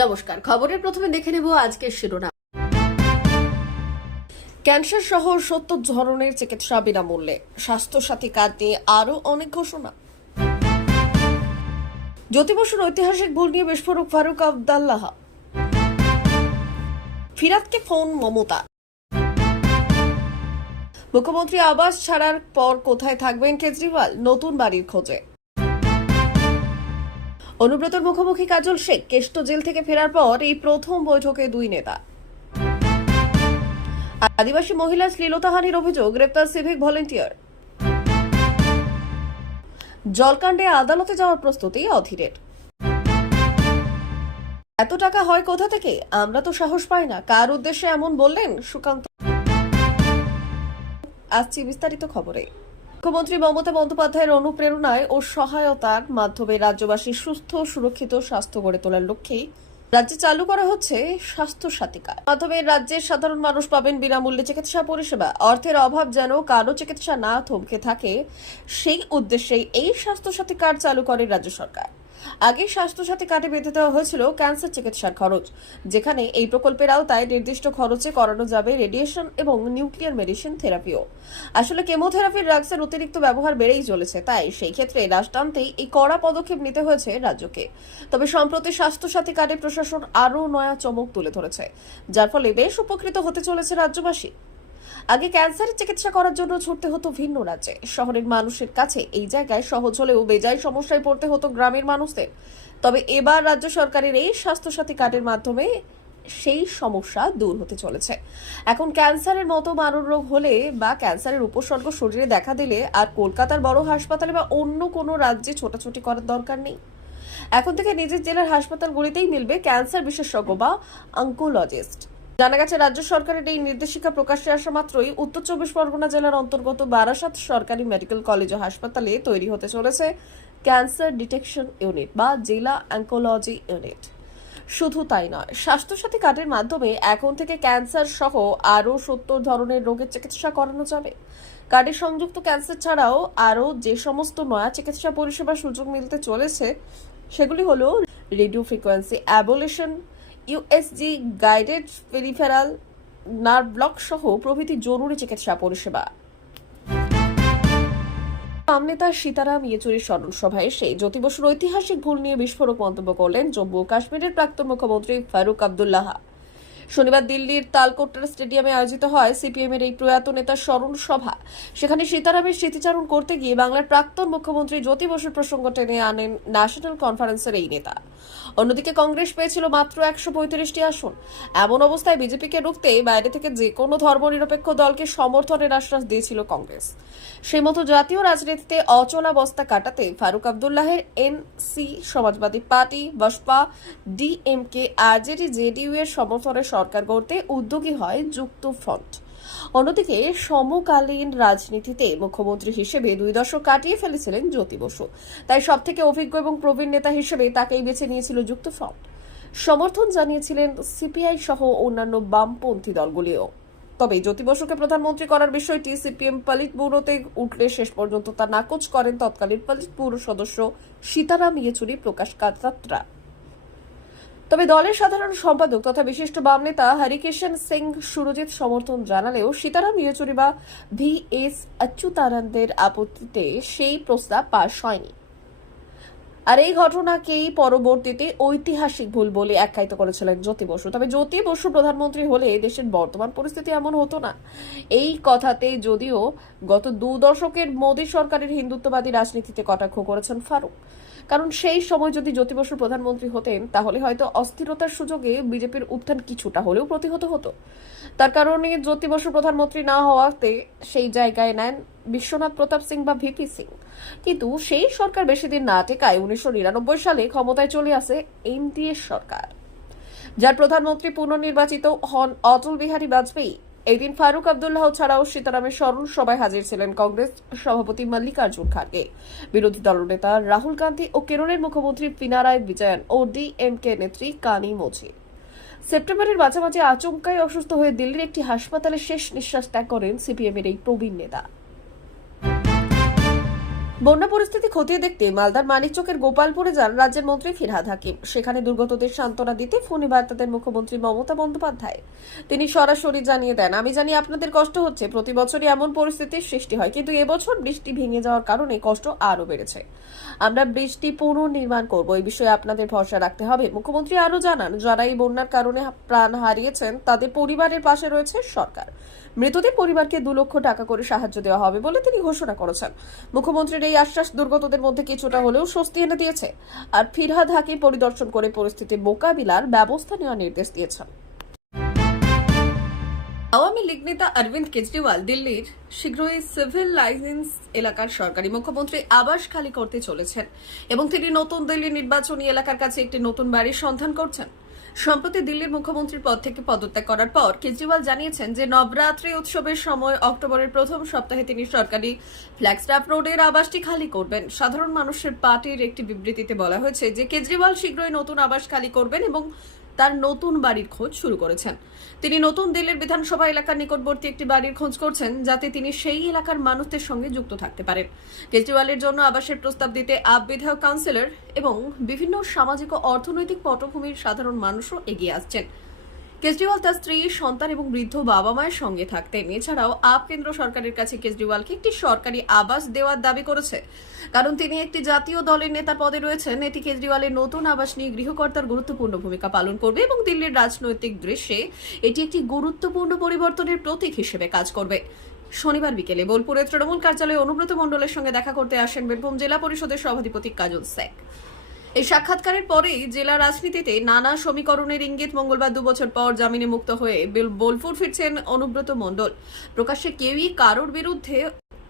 নমস্কার, খবরের প্রথমে দেখে নেব আজকের শিরোনাম। ক্যান্সার সহ ৭০ ধরনের চিকিৎসা বিনামূল্যে, স্বাস্থ্যসাথী কার্ড নিয়ে আরো অনেক ঘোষণা। জ্যোতি বসুর ঐতিহাসিক ভুল নিয়ে বিস্ফোরক ফারুক আবদুল্লাহ। ফিরাদকে ফোন মমতা। মুখ্যমন্ত্রী আবাস ছাড়ার পর কোথায় থাকবেন কেজরিওয়াল, নতুন বাড়ির খোঁজে। অনুব্রতর মুখোমুখি কাজল শেখ, কেষ্ট জেল থেকে ফেরার পর এই প্রথম বৈঠকে দুই নেতা। আদিবাসী মহিলা শ্লীলতাহানির অভিযোগ, গ্রেপ্তার সিভিক ভলেন্টিয়ার। জলকাণ্ডে আদালতে যাওয়ার প্রস্তুতি অধীরের। এত টাকা হয় কোথা থেকে, আমরা তো সাহস পাই না, কার উদ্দেশ্যে এমন বললেন সুকান্ত। আসছি বিস্তারিত খবরে। মুখ্যমন্ত্রী মমতা বন্দ্যোপাধ্যায়ের অনুপ্রেরণায় ও সহায়তার মাধ্যমে রাজ্যবাসীর সুস্থ সুরক্ষিত স্বাস্থ্য গড়ে তোলার লক্ষ্যেই রাজ্যে চালু করা হচ্ছে স্বাস্থ্য সাথী কার্ড। মাধ্যমে রাজ্যের সাধারণ মানুষ পাবেন বিনামূল্যে চিকিৎসা পরিষেবা। অর্থের অভাব যেন কারো চিকিৎসা না থমকে থাকে, সেই উদ্দেশ্যেই এই স্বাস্থ্য সাথী কার্ড চালু করে রাজ্য সরকার। আগে স্বাস্থ্য সাথী কার্ডে বেঁধে দেওয়া হয়েছিল ক্যান্সার চিকিৎসার খরচ, যেখানে এই প্রকল্পের আওতায় নির্দিষ্ট খরচে করানো যাবে রেডিয়েশন এবং নিউক্লিয়ার মেডিসিন থেরাপিও। আসলে কেমোথেরাপির ড্রাগসের অতিরিক্ত ব্যবহার বেড়েই চলেছে, তাই সেই ক্ষেত্রে রাশ টানতেই এই কড়া পদক্ষেপ নিতে হয়েছে রাজ্যকে। তবে সম্প্রতি স্বাস্থ্য সাথী কার্ডে প্রশাসন আরও নয়া চমক তুলে ধরেছে, যার ফলে বেশ উপকৃত হতে চলেছে রাজ্যবাসী। আগে ক্যান্সারের চিকিৎসা করার জন্য ছুটতে হতো ভিন্ন রাজ্যে, শহরের মানুষের কাছে এই জায়গায় সহজ হলেও বেজায় সমস্যায় পড়তে হতো গ্রামের মানুষদের। তবে এবার রাজ্য সরকারের এই স্বাস্থ্যসাথী কার্ডের মাধ্যমে সেই সমস্যা দূর হতে চলেছে। এখন ক্যান্সারের মতো মারণ রোগ হলে বা ক্যান্সারের উপসর্গ শরীরে দেখা দিলে আর কলকাতার বড় হাসপাতালে বা অন্য কোনো রাজ্যে ছোটাছুটি করার দরকার নেই। এখন থেকে নিজের জেলার হাসপাতালগুলিতেই মিলবে ক্যান্সার বিশেষজ্ঞ বা অঙ্কোলজিস্ট। জানা গেছে, রাজ্য সরকারের এই নির্দেশিকা প্রকাশ্যে আসা মাত্রই উত্তর ২৪ পরগনা জেলার অন্তর্গত বারাসাত সরকারি মেডিকেল কলেজ ও হাসপাতালে তৈরি হতে চলেছে ক্যান্সার ডিটেকশন ইউনিট বা জেলা অঙ্কোলজি ইউনিট। শুধু তাই নয়, স্বাস্থ্যসাথী কার্ডের মাধ্যমে এখন থেকে ক্যান্সার সহ আরও ৭০ ধরনের রোগের চিকিৎসা করানো যাবে। কার্ডে সংযুক্ত ক্যান্সার ছাড়াও আরও যে সমস্ত নয়া চিকিৎসা পরিষেবার সুযোগ মিলতে চলেছে সেগুলি হলো radio frequency ablation, USG guided peripheral nerve block সহ প্রভৃতি জরুরি চিকিৎসা পরিষেবা। নেতা সীতারাম ইয়েচুরির স্মরণ সভায় এসে জ্যোতি বসুর ঐতিহাসিক ভুল নিয়ে বিস্ফোরক মন্তব্য করলেন জম্মু ও কাশ্মীরের প্রাক্তন মুখ্যমন্ত্রী ফারুক আবদুল্লাহ। শনিবার দিল্লির তালকোটরা স্টেডিয়ামে আয়োজিত হয় সিপিএম এর এই প্রয়াত নেতার স্মরণ সভা। সেখানে সীতারামের স্মৃতিচারণ করতে গিয়ে বাংলার প্রাক্তন মুখ্যমন্ত্রী জ্যোতি বসুর প্রসঙ্গ টেনে আনেন ন্যাশনাল কনফারেন্সের এই নেতা। অন্যদিকে কংগ্রেস পেয়েছিল মাত্র ১৩৫টি আসন। এমন অবস্থায় বিজেপিকে রুখতে বাইরে থেকে যে কোনো ধর্মনিরপেক্ষ দলকে সমর্থনের আশ্বাস দিয়েছিল কংগ্রেস। সেই মতো জাতীয় রাজনীতিতে অচলাবস্থা কাটাতে ফারুক আবদুল্লাহের NC, Samajwadi Party, Baspa, DMK, RJD, JDU এর সমর্থনে সরকার গড়তে উদ্যোগী হয় যুক্ত ফ্রন্ট। অন্যদিকে সমকালীন রাজনীতিতে মুখ্যমন্ত্রী হিসেবে ২ দশক কাটিয়ে ফেলেছিলেন জ্যোতি বসু, তাই সবথেকে অভিজ্ঞ এবং প্রবীণ নেতা হিসেবে তাকেই বেছে নিয়েছিল যুক্ত ফ্রন্ট। সমর্থন জানিয়েছিলেন সিপিআই সহ অন্যান্য বামপন্থী দলগুলিও। তবে জ্যোতি বসুকে প্রধানমন্ত্রী করার বিষয়টি সিপিএম পলিট ব্যুরোতে উঠলে শেষ পর্যন্ত তা নাকচ করেন তৎকালীন পলিট ব্যুরো সদস্য সীতারাম ইয়েচুরি প্রকাশ কাতরা। তবে দলের সাধারণ সম্পাদক তথা বিশিষ্ট বাম নেতা হরিকিষণ সিং সুরজিৎ সমর্থন জানালেও সীতারাম ইয়েচুরি বা ভি.এস. অচ্যুতানন্দের আপত্তিতে সেই প্রস্তাব পাশ হয়নি। আর এই ঘটনাকেই পরবর্তীতে ঐতিহাসিক ভুল বলে আখ্যায়িত করেছিলেন জ্যোতি বসু। তবে জ্যোতি বসু প্রধানমন্ত্রী হলে দেশের বর্তমান পরিস্থিতি এমন হতো না। এই কথাতে যদিও গত ২ দশকের মোদী সরকারের হিন্দুত্ববাদী রাজনীতিতে কটাক্ষ করেছেন ফারুক। কারণ সেই সময় যদি জ্যোতি বসু প্রধানমন্ত্রী হতেন তাহলে হয়তো অস্থিরতার সুযোগে বিজেপির উত্থান কিছুটা হলেও প্রতিহত হতো। তার কারণে জ্যোতি বসু প্রধানমন্ত্রী না হওয়াতে সেই জায়গায় নেন বিশ্বনাথ প্রতাপ সিং বা ভিপি সিং। কিন্তু সেই সরকার বেশি দিন না টেকায় ১৯৯৯ সালে ক্ষমতায় চলে আসে এনডিএ সরকার, যার প্রধানমন্ত্রী পুনর্নির্বাচিত হন অটল বিহারী বাজপেয়ী। এই দিন ফারুক আবদুল্লাহ ছাড়াও সীতারামের স্মরণ সভায় হাজির ছিলেন কংগ্রেস সভাপতি মল্লিকার্জুন খার্গে, বিরোধী দলনেতা রাহুল গান্ধী ও কেরলের মুখ্যমন্ত্রী পিনারাই বিজয়ন ও ডিএমকে নেত্রী কানি মোঝি। সেপ্টেম্বরের মাঝামাঝি আচমকাই অসুস্থ হয়ে দিল্লির একটি হাসপাতালে শেষ নিঃশ্বাস ত্যাগ করেন সিপিএম এর এই প্রবীণ নেতা। বন্যা পরিস্থিতি খতিয়ে দেখতে মালদার মানিকচকের গোপালপুরে যান রাজ্যের মন্ত্রী ফিরহাদ হাকিম। সেখানে দুর্গতদের সান্ত্বনা দিতে ফোনে বার্তা দেন মুখ্যমন্ত্রী মমতা বন্দ্যোপাধ্যায়। তিনি সরাসরি জানিয়ে দেন, আমি জানি আপনাদের কষ্ট হচ্ছে, প্রতি বছরই এমন পরিস্থিতির সৃষ্টি হয়, কিন্তু এবছর বৃষ্টি ভেঙে যাওয়ার কারণে কষ্ট আরো বেড়েছে। আমরা বৃষ্টি পুনর্নির্মাণ করব, এই বিষয়ে আপনাদের ভরসা রাখতে হবে। মুখ্যমন্ত্রী আরো জানান, যারা এই বন্যার কারণে প্রাণ হারিয়েছেন তাদের পরিবারের পাশে রয়েছে সরকার। মৃতদের পরিবারকে 2 লক্ষ টাকা করে সাহায্য দেওয়া হবে বলে তিনি ঘোষণা করেছেন। মুখ্যমন্ত্রীর এই আশ্বাস দুর্গতদের মধ্যে কিছুটা হলেও স্বস্তি এনে দিয়েছে। আর ফিরহাদ হাকিম পরিদর্শন করে পরিস্থিতি মোকাবিলার ব্যবস্থা নেওয়ার নির্দেশ দিয়েছেন। আওয়ামী লীগ নেতা অরবিন্দ কেজরিওয়াল দিল্লির শীঘ্রই সিভিল লাইন্স এলাকার সরকারি মুখ্যমন্ত্রী আবাস খালি করতে চলেছেন এবং তিনি নতুন দিল্লির নির্বাচনী এলাকার কাছে একটি নতুন বাড়ির সন্ধান করছেন। সম্প্রতি দিল্লির মুখ্যমন্ত্রীর পদ থেকে পদত্যাগ করার পর কেজরিওয়াল জানিয়েছেন যে নবরাত্রি উৎসবের সময় অক্টোবরের প্রথম সপ্তাহে তিনি সরকারি ফ্ল্যাগস্টাফ রোডের আবাসটি খালি করবেন। সাধারণ মানুষের পার্টির একটি বিবৃতিতে বলা হয়েছে যে কেজরিওয়াল শীঘ্রই নতুন আবাস খালি করবেন এবং তার নতুন বাড়ির খোঁজ শুরু করেছেন। তিনি নতুন দিল্লির বিধানসভা এলাকার নিকটবর্তী একটি বাড়ির খোঁজ করছেন যাতে তিনি সেই এলাকার মানুষদের সঙ্গে যুক্ত থাকতে পারেন। কেজরিওয়ালের জন্য আবাসের প্রস্তাব দিতে আপ বিধায়ক কাউন্সিলর এবং বিভিন্ন সামাজিক ও অর্থনৈতিক পটভূমির সাধারণ মানুষও এগিয়ে আসছেন। কেজরিওয়াল তার স্ত্রী, সন্তান এবং বৃদ্ধ বাবা মায়ের সঙ্গে থাকতেন। এছাড়াও আপ কেন্দ্র সরকারের কাছে কেজরিওয়ালকে একটি সরকারি আবাস দেওয়ার দাবি করেছে, কারণ তিনি একটি জাতীয় দলের নেতার পদে রয়েছেন। এটি কেজরিওয়ালের নতুন আবাস নিয়ে গৃহকর্তার গুরুত্বপূর্ণ ভূমিকা পালন করবে এবং দিল্লির রাজনৈতিক দৃশ্যে এটি একটি গুরুত্বপূর্ণ পরিবর্তনের প্রতীক হিসেবে কাজ করবে। শনিবার বিকেলে বোলপুরে তৃণমূল কার্যালয়ে অনুব্রত মণ্ডলের সঙ্গে দেখা করতে আসেন বীরভূম জেলা পরিষদের সভাধিপতি কাজল শেখ। এই সাক্ষাৎকারের পরেই জেলা রাজনীতিতে নানা সমীকরণের ইঙ্গিত। মঙ্গলবার 2 বছর পর জামিনে মুক্ত হয়ে বোলপুর ফিরছেন অনুব্রত মণ্ডল। প্রকাশ্যে কেউই কারোর বিরুদ্ধে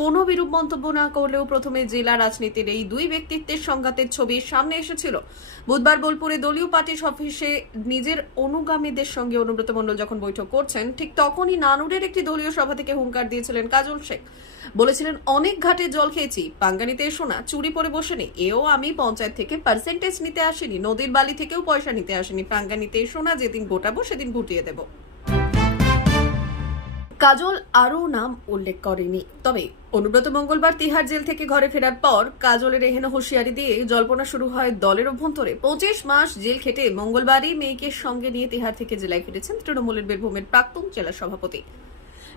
কোনো বিরূপ মন্তব্য না করলেও প্রথমে জেলা রাজনীতির এই 2 ব্যক্তিত্বের সংঘাতের ছবি সামনে এসেছিল। বুধবার বোলপুরে দলীয় পার্টির অফিসে নিজের অনুগামীদের সঙ্গে অনুব্রত মণ্ডল যখন বৈঠক করছেন, ঠিক তখনই নানুরের একটি দলীয় সভা থেকে হুঙ্কার দিয়েছিলেন কাজল শেখ। বলেছিলেন, অনেক ঘাটে জল খেয়েছি, পাঙ্গানিতে এসো না, চুরি পরে বসে নেই। এও আমি পঞ্চায়েত থেকে পার্সেন্টেজ নিতে আসিনি, নদীর বালি থেকেও পয়সা নিতে আসিনি। পাঙ্গানিতে এসো না, যেদিন গোটাবো সেদিন গুটিয়ে দেব। কাজল আরও নাম উল্লেখ করেনি। তবে অনুব্রত মঙ্গলবার তিহার জেল থেকে ঘরে ফেরার পর কাজলের এহেন হুঁশিয়ারি দিয়ে জল্পনা শুরু হয় দলের অভ্যন্তরে। 25 মাস জেল খেটে মঙ্গলবারই মেয়েকে সঙ্গে নিয়ে তিহার থেকে জেলায় ফিরেছেন তৃণমূলের বীরভূমের প্রাক্তন জেলা সভাপতি।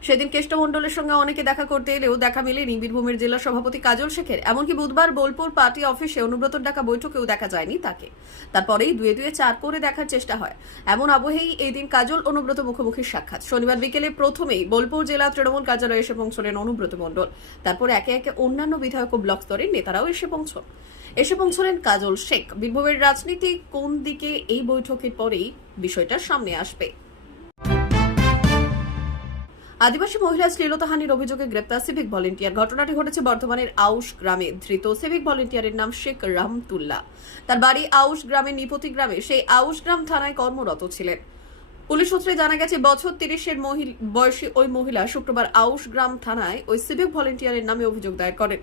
সেদিন কেষ্টমণ্ডলের সঙ্গে অনেকে দেখা করতে এলেও দেখা মেলেনি বীরভূমের জেলা সভাপতি কাজল শেখের। এমনকি বুধবার বোলপুর পার্টি অফিসে অনুব্রতর ডাকা বৈঠকেও দেখা যায়নি তাকে। তারপরেই দুয়ে চার করে দেখার চেষ্টা হয়। এমন আবহেই এই দিন কাজল অনুব্রত মুখোমুখি সাক্ষাৎ। শনিবার বিকেলে প্রথমেই বোলপুর জেলা তৃণমূল কার্যালয়ে এসে পৌঁছলেন অনুব্রত মণ্ডল। তারপর একে একে অন্যান্য বিধায়ক ও ব্লক স্তরের নেতারাও এসে পৌঁছলেন কাজল শেখ। বীরভূমের রাজনীতি কোন দিকে, এই বৈঠকের পরেই বিষয়টা সামনে আসবে। আদিবাসী মহিলা শ্লীলতাহানির অভিযোগে গ্রেপ্তার সিভিক ভলেন্টিয়ার। ঘটনাটি ঘটেছে বর্ধমানের আউশ গ্রামে। ধৃত সিভিক ভলেন্টিয়ারের নাম শেখ রহমতুল্লাহ। তার বাড়ি আউশ গ্রামের নিপতি গ্রামে। সেই আউশ গ্রাম থানায় কর্মরত ছিলেন। পুলিশ সূত্রে জানা গেছে, বছর 30-এর বয়সী ওই মহিলা শুক্রবার আউশ গ্রাম থানায় ওই সিভিক ভলেন্টিয়ারের নামে অভিযোগ দায়ের করেন।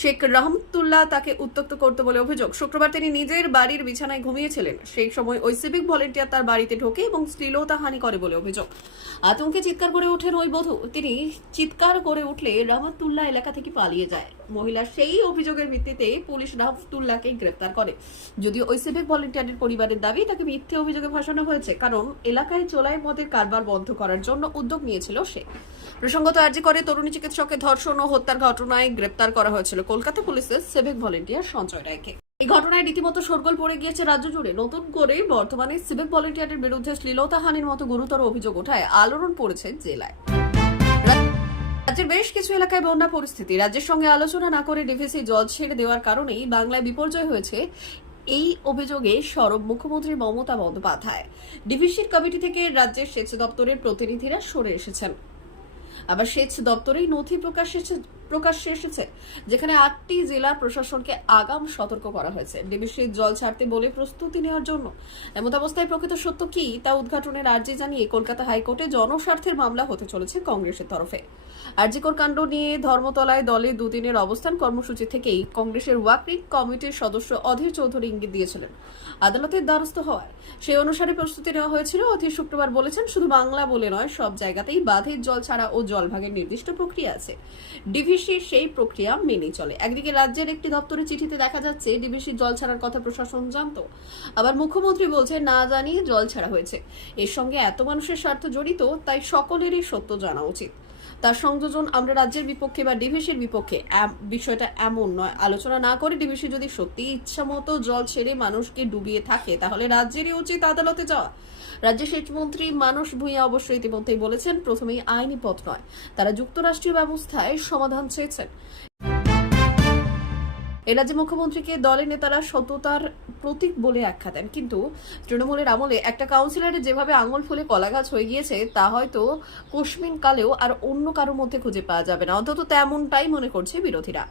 শেখ রহমতুল্লাহ তাকে উত্ত্যক্ত করতে বলে অভিযোগ। শুক্রবার তিনি নিজের বাড়ির বিছানায় ঘুমিয়েছিলেন। সেই সময় ওই সিভিক ভলেন্টিয়ার তার বাড়িতে ঢোকে এবং শ্লীলতাহানি করে বলে অভিযোগ। আতঙ্কে চিৎকার করে ওঠেন ওই বধূ। তিনি চিৎকার করে উঠলে রহমতুল্লাহ এলাকা থেকে পালিয়ে যায়। মহিলা সেই অভিযোগের ভিত্তিতে পুলিশ রহমতুল্লাহকে গ্রেপ্তার করে। যদিও ওই সিভিক ভলেন্টিয়ারের পরিবারের দাবি তাকে মিথ্যে অভিযোগে ফাঁসানো হয়েছে, কারণ এলাকায় চোলাই মদের কারবার বন্ধ করার জন্য উদ্যোগ নিয়েছিল সে। প্রসঙ্গত, আরজি করে তরুণী চিকিৎসকের ধর্ষণ ও হত্যার ঘটনায় গ্রেপ্তার করা হয়েছিল কলকাতা পুলিশের সিভিক ভলেন্টিয়ার সঞ্জয় রায়কে। এই ঘটনায় রীতিমতো শোরগোল পড়ে গিয়েছে রাজ্য জুড়ে। নতুন করে বর্তমানে সিভিক ভলেন্টিয়ারের বিরুদ্ধে শ্লীলতাহানির মতো গুরুতর অভিযোগ ওঠায় আলোড়ন পড়েছে জেলায়। রাজ্যের বেশ কিছু এলাকায় বন্যা পরিস্থিতি। রাজ্যের সঙ্গে আলোচনা না করে ডিভিসি জল ছেড়ে দেওয়ার কারণেই বাংলায় বিপর্যয় হয়েছে, এই অভিযোগে সরব মুখ্যমন্ত্রী মমতা বন্দ্যোপাধ্যায়। ডিভিসির কমিটি থেকে রাজ্যের সেচ দপ্তরের প্রতিনিধিরা সরে এসেছেন। আবার সেচ দপ্তরেই নথি প্রকাশ্যে এসেছে, যেখানে 8টি জেলার প্রশাসনকে আগাম সতর্ক করা হয়েছে ডিভিসির জল ছাড়তে বলে প্রস্তুতি নেওয়ার জন্য। এমত অবস্থায় প্রকৃত সত্য কি তা উদ্ঘাটনের আর্জি জানিয়ে কলকাতা হাইকোর্টে জনস্বার্থের মামলা হতে চলেছে কংগ্রেসের তরফে। আরজিকর কাণ্ড নিয়ে ধর্মতলায় দলের 2 দিনের অবস্থান কর্মসূচি থেকেই কংগ্রেসের ওয়ার্কিং কমিটির সদস্য অধীর চৌধুরী ইঙ্গিত দিয়েছিলেন আদালতের দ্বারস্থ হওয়ার। সেই অনুসারে প্রস্তুতি নেওয়া হয়েছিল। অধীর শুক্রবার বলেছেন, শুধু বাংলা বলে নয়, সব জায়গাতেই বাঁধের জল ছাড়া ও জলভাগের নির্দিষ্ট প্রক্রিয়া আছে। ডিভিসি ডিভিসি সেই প্রক্রিয়া মেনে চলে। একদিকে রাজ্যের একটি দপ্তরের চিঠিতে দেখা যাচ্ছে ডিভিসির জল ছাড়ার কথা প্রশাসন জানতো, আবার মুখ্যমন্ত্রী বলছে না জানিয়ে জল ছাড়া হয়েছে। এর সঙ্গে এত মানুষের স্বার্থ জড়িত, তাই সকলেরই সত্য জানা উচিত। তার সংযোজন আমরা রাজ্যের বিপক্ষে বা ডিভিসির বিপক্ষে, বিষয়টা এমন নয়। আলোচনা না করে ডিভিসি যদি সত্যি ইচ্ছা মতো জল ছেড়ে মানুষকে ডুবিয়ে থাকে, তাহলে রাজ্যেরই উচিত আদালতে যাওয়া। রাজ্যের সেচমন্ত্রী মানস ভূঁইয়া অবশ্য ইতিমধ্যেই বলেছেন, প্রথমেই আইনি পথ নয়, তারা যুক্তরাষ্ট্রীয় ব্যবস্থায় সমাধান চেয়েছেন। এ রাজ্যে মুখ্যমন্ত্রীকে দলের নেতারা সততার প্রতীক বলে আখ্যা দেন, কিন্তু তৃণমূলের আমলে একটা কাউন্সিলরের যেভাবে আঙুল ফুলে কলাগাছ হয়ে গিয়েছে, তা হয়তো কোশমিন কালেও আর অন্য কারোর মধ্যে খুঁজে পাওয়া যাবে না, অন্তত তেমনটাই মনে করছে বিরোধীরা।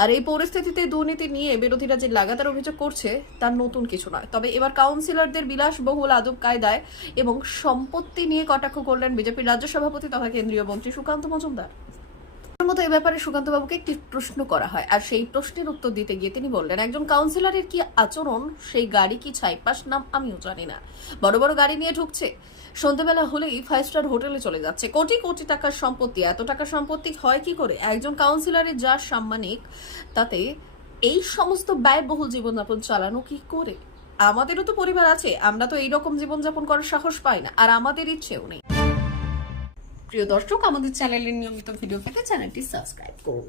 আর এই পরিস্থিতিতে দুর্নীতি নিয়ে বিরোধীরা যে লাগাতার অভিযোগ করছে, তার নতুন কিছু নয়। তবে এবার কাউন্সিলরদের বিলাসবহুল আদব কায়দায় এবং সম্পত্তি নিয়ে কটাক্ষ করলেন বিজেপির রাজ্য সভাপতি তথা কেন্দ্রীয় মন্ত্রী সুকান্ত মজুমদার। মতো এ ব্যাপারে সুকান্ত বাবুকে একটি প্রশ্ন করা হয়, আর সেই প্রশ্নের উত্তর দিতে গিয়ে তিনি বললেন, একজন কাউন্সিলরের কি আচরণ, সেই গাড়ি কি ছাইপাস নাম আমিও জানি না, বড় বড় গাড়ি নিয়ে ঢুকছে, সন্ধ্যেবেলা হলেই 5 স্টার হোটেলে চলে যাচ্ছে, কোটি কোটি টাকার সম্পত্তি। এত টাকার সম্পত্তি হয় কি করে? একজন কাউন্সিলরের যা সাম্মানিক, তাতে এই সমস্ত ব্যয়বহুল জীবনযাপন চালানো কি করে? আমাদেরও তো পরিবার আছে, আমরা তো এইরকম জীবনযাপন করার সাহস পাই না, আর আমাদের ইচ্ছেও নেই। প্রিয় দর্শক, আমাদের চ্যানেলের নিয়মিত ভিডিও পেতে চ্যানেলটি সাবস্ক্রাইব করুন।